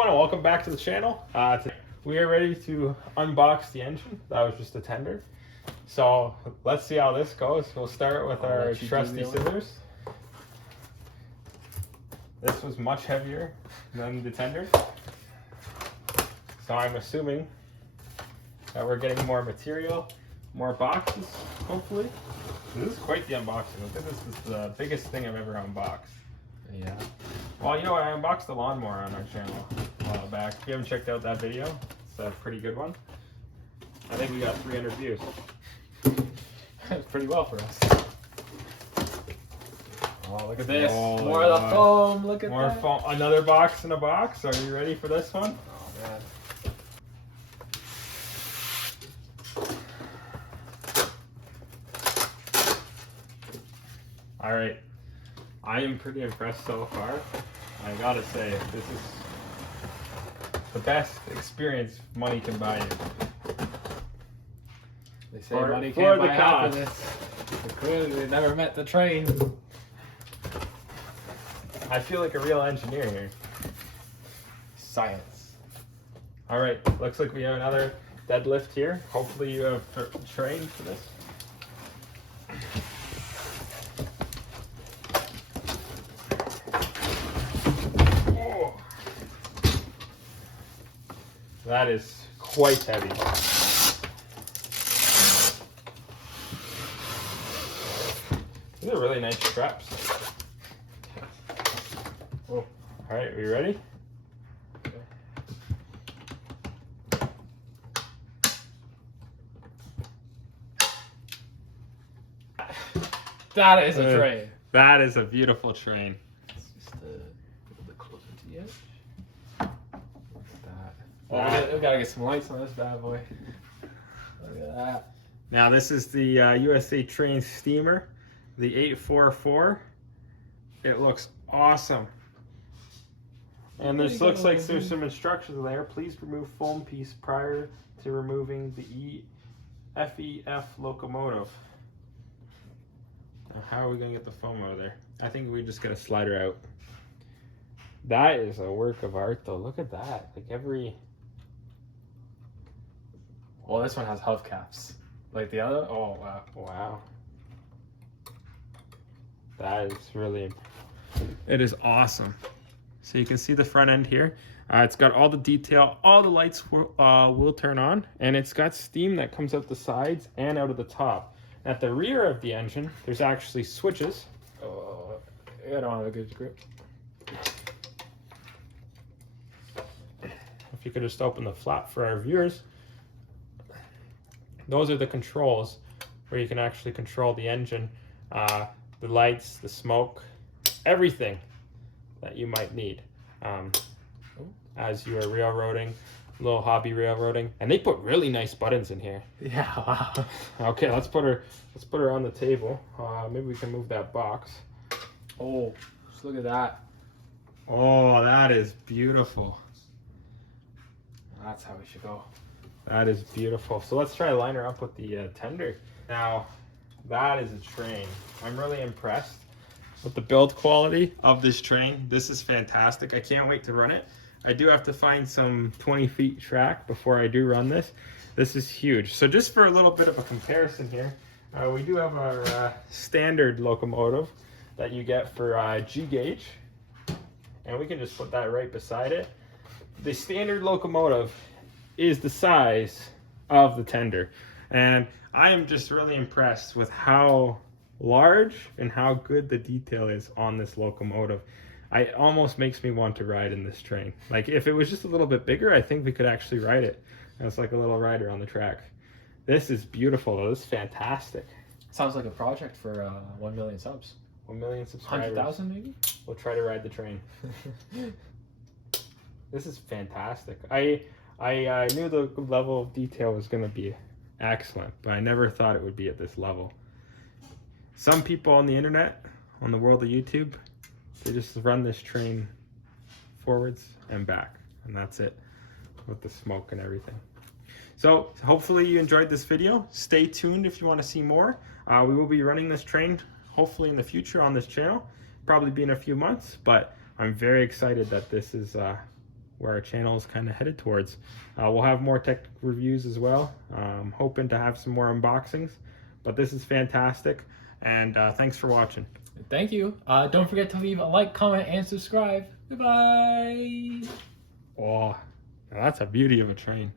everyone, and welcome back to the channel. We are ready to unbox the engine. That was just a tender. So let's see how this goes. We'll start with our trusty scissors. This was much heavier than the tender. So I'm assuming that we're getting more material, more boxes, hopefully. This is quite the unboxing. I think this is the biggest thing I've ever unboxed. Yeah. Well, you know what? I unboxed the lawnmower on our channel a while back. If you haven't checked out that video, it's a pretty good one. I think we got 300 views. That's pretty well for us. Oh, look at this. Oh, more of the foam. Look at more that. foam. Another box in a box. Are you ready for this one? Oh, man. All right. I am pretty impressed so far. I gotta say, this is the best experience money can buy you. They say For money can't the buy cost. happiness. But clearly they never met the train. I feel like a real engineer here. Science. All right, looks like we have another deadlift here. Hopefully you have trained for this. Oh. That is quite heavy. These are really nice straps. Oh. All right, are you ready? That is a train. That is a beautiful train. It's just a little bit closer to the edge. Look at that. That- We gotta get some lights on this bad boy. Look at that. Now this is the USA Train steamer, the 844. It looks awesome. And this looks like there's some instructions there. Please remove foam piece prior to removing the FEF locomotive. Now, how are we gonna get the foam out of there? I think we just gotta slide her out. That is a work of art though. Look at that. Like every... Well, this one has hubcaps. Like the other? Oh, wow. Wow. That is really... It is awesome. So you can see the front end here. It's got all the detail. All the lights will turn on. And it's got steam that comes out the sides and out of the top. At the rear of the engine, there's actually switches. Oh, I don't have a good grip. If you could just open the flap for our viewers. Those are the controls where you can actually control the engine, the lights, the smoke, everything that you might need as you are railroading, a little hobby railroading. And they put really nice buttons in here. Yeah, wow. Okay, let's put her on the table. Maybe we can move that box. Oh, just look at that. Oh, that is beautiful. That's how we should go. That is beautiful. So let's try to line her up with the tender. Now, that is a train. I'm really impressed with the build quality of this train. This is fantastic. I can't wait to run it. I do have to find some 20 feet track before I do run this. This is huge. So just for a little bit of a comparison here, we do have our standard locomotive that you get for G gauge. And we can just put that right beside it. The standard locomotive is the size of the tender. And I am just really impressed with how large and how good the detail is on this locomotive. It almost makes me want to ride in this train. Like if it was just a little bit bigger, I think we could actually ride it. It's like a little rider on the track. This is beautiful though. This is fantastic. Sounds like a project for 1 million subs. 1 million subscribers. 100,000 maybe? We'll try to ride the train. This is fantastic. I knew the level of detail was going to be excellent, but I never thought it would be at this level. Some people on the internet, on the world of YouTube, they just run this train forwards and back, and that's it, with the smoke and everything. So hopefully you enjoyed this video. Stay tuned if you want to see more. We will be running this train hopefully in the future on this channel, probably be in a few months, but I'm very excited that this is where our channel is kind of headed towards. We'll have more tech reviews as well. Hoping to have some more unboxings, but this is fantastic, and thanks for watching. Thank you. Don't forget to leave a like, comment, and subscribe. Goodbye. Oh, now that's a beauty of a train.